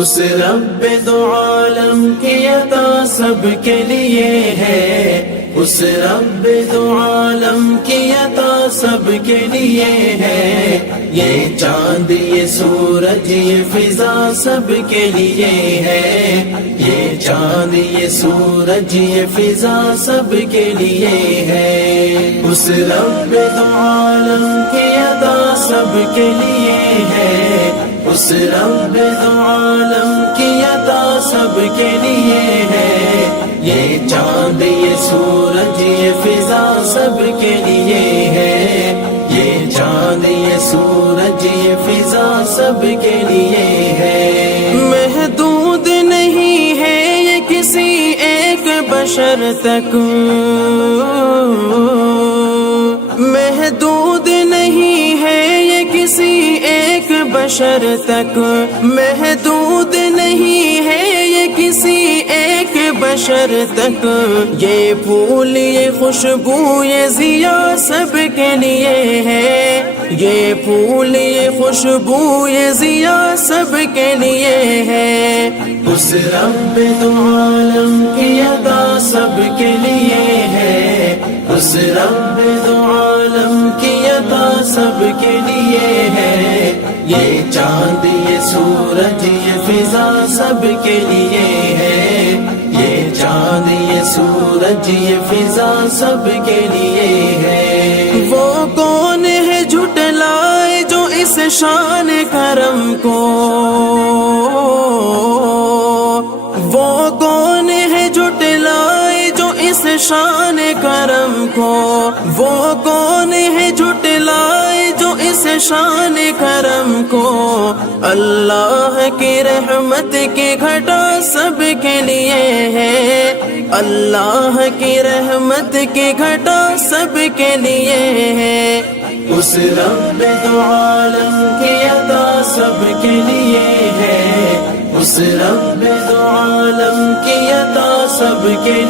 اس رب دو عالم کی عطا سب کے لیے ہے، اس رب دو عالم کی عطا سب کے لیے ہے، یہ چاند یہ سورج یہ فضا سب کے لیے ہے، یہ چاند یہ سورج یہ فضا سب کے لیے ہے، اس رب دو عالم کی عطا سب کے لیے ہے، اس رب دو عالم کی عطا سب کے لیے ہے، یہ چاند یہ سورج یہ فضا سب کے لیے ہے، یہ چاند یہ سورج یہ فضا سب کے لیے ہے، محدود نہیں ہے یہ کسی ایک بشر تک، محدود نہیں ہے یہ کسی ایک بشر تک، محدود نہیں ہے یہ کسی ایک بشر تک، یہ پھول یہ خوشبو یہ ضیا سب کے لیے ہے، یہ پھول یہ خوشبو یہ ضیا سب کے لیے ہے، اس رب دو عالم کی عطا سب کے لیے ہے، اس رب دو عالم کی عطا سب کے لیے ہے، یہ چاند یہ سورج یہ فضا سب کے لیے ہے، یہ چاند یہ سورج یہ فضا سب کے لیے ہے، وہ کون ہے جھٹلائے جو اس شان کرم کو، وہ کون ہے جھٹلائے جو اس شان کرم کو، وہ کون ہے جھٹلائے جو اس شان کرم کو، اللہ کی رحمت کی گھٹا سب کے لیے ہے، اللہ کی رحمت کی گھٹا سب کے لیے ہے، اس رب دو عالم کی عطا سب کے لیے ہے، اس رب دو عالم کی عطا سب کے لیے